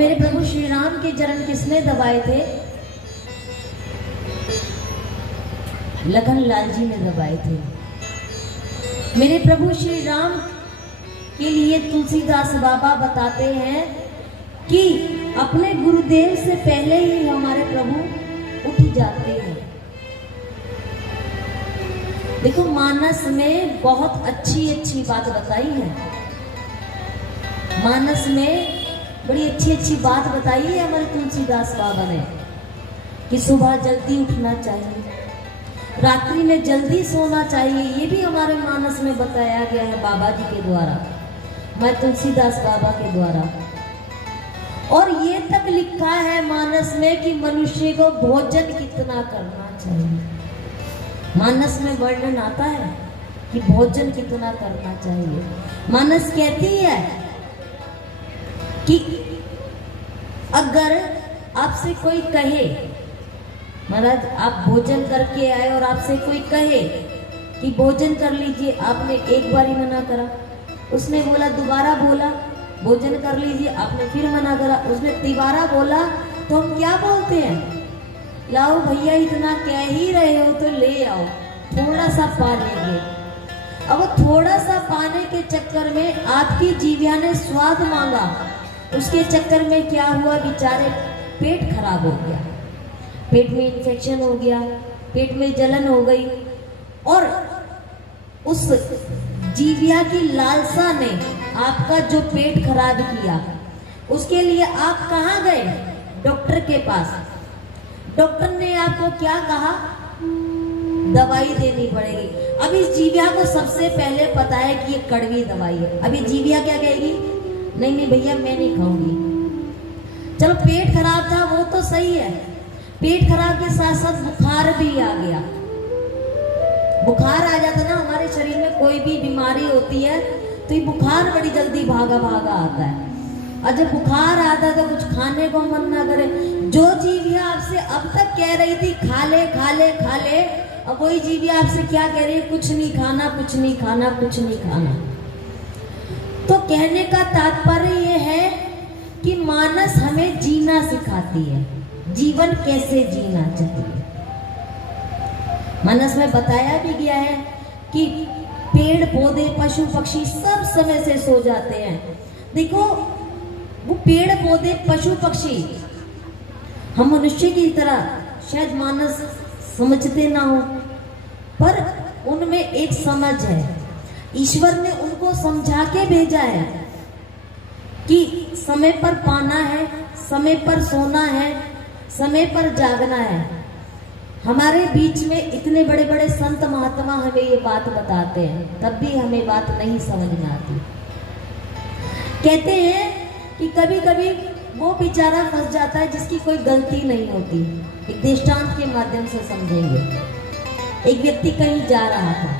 मेरे प्रभु श्री राम के चरण किसने दबाए थे? लखन लाल जी ने दबाए थे। मेरे प्रभु श्री राम के लिए तुलसीदास बाबा बताते हैं कि अपने गुरुदेव से पहले ही हमारे प्रभु उठ जाते हैं। देखो, मानस में बहुत अच्छी अच्छी बात बताई है। मानस में बड़ी अच्छी अच्छी बात बताई है हमारे तुलसीदास बाबा ने कि सुबह जल्दी उठना चाहिए, रात्रि में जल्दी सोना चाहिए। ये भी हमारे मानस में बताया गया है बाबा जी के द्वारा, मैं तुलसीदास बाबा के द्वारा। और ये तक लिखा है मानस में कि मनुष्य को भोजन कितना करना चाहिए। मानस में वर्णन आता है कि भोजन कितना करना चाहिए। मानस कहती है कि अगर आपसे कोई कहे, महाराज आप भोजन करके आए और आपसे कोई कहे कि भोजन कर लीजिए, आपने एक बार ही मना करा, उसने बोला दोबारा बोला भोजन कर लीजिए, आपने फिर मना करा, उसने तिबारा बोला, तो हम क्या बोलते हैं? लाओ भैया इतना कह ही रहे हो तो ले आओ, थोड़ा सा पा लेंगे। अब थोड़ा सा पाने के चक्कर में आपकी जीविया ने स्वाद मांगा, उसके चक्कर में क्या हुआ, बेचारे पेट खराब हो गया, पेट में इन्फेक्शन हो गया, पेट में जलन हो गई। और उस जीविया की लालसा ने आपका जो पेट खराब किया, उसके लिए आप कहाँ गए? डॉक्टर के पास। डॉक्टर ने आपको क्या कहा? दवाई देनी पड़ेगी। अब इस जीविया को सबसे पहले पता है कि ये कड़वी दवाई है। अब ये जीविया क्या कहेगी? नहीं नहीं भैया मैं नहीं खाऊंगी। चलो पेट खराब था वो तो सही है, पेट खराब के साथ साथ बुखार भी आ गया। बुखार आ जाता ना, हमारे शरीर में कोई भी बीमारी होती है तो ये बुखार बड़ी जल्दी भागा भागा आता है। और जब बुखार आता है तो कुछ खाने को मन ना करे। जो जीविया आपसे अब तक कह रही थी खा ले खा ले खा ले, अब वही जीविया आपसे क्या कह रही है? कुछ नहीं खाना, कुछ नहीं खाना, कुछ नहीं खाना। तो कहने का तात्पर्य ये है कि मानस हमें जीना सिखाती है, जीवन कैसे जीना चाहिए। मानस में बताया भी गया है कि पेड़ पौधे पशु पक्षी सब समय से सो जाते हैं। देखो, वो पेड़ पौधे पशु पक्षी हम मनुष्य की तरह शायद मानस समझते ना हो, पर उनमें एक समझ है। ईश्वर ने उनको समझा के भेजा है कि समय पर पाना है, समय पर सोना है, समय पर जागना है। हमारे बीच में इतने बड़े बड़े संत महात्मा हमें ये बात बताते हैं, तब भी हमें बात नहीं समझ में आती। कहते हैं कि कभी कभी वो बेचारा फंस जाता है जिसकी कोई गलती नहीं होती। एक दृष्टांत के माध्यम से समझेंगे। एक व्यक्ति कहीं जा रहा था,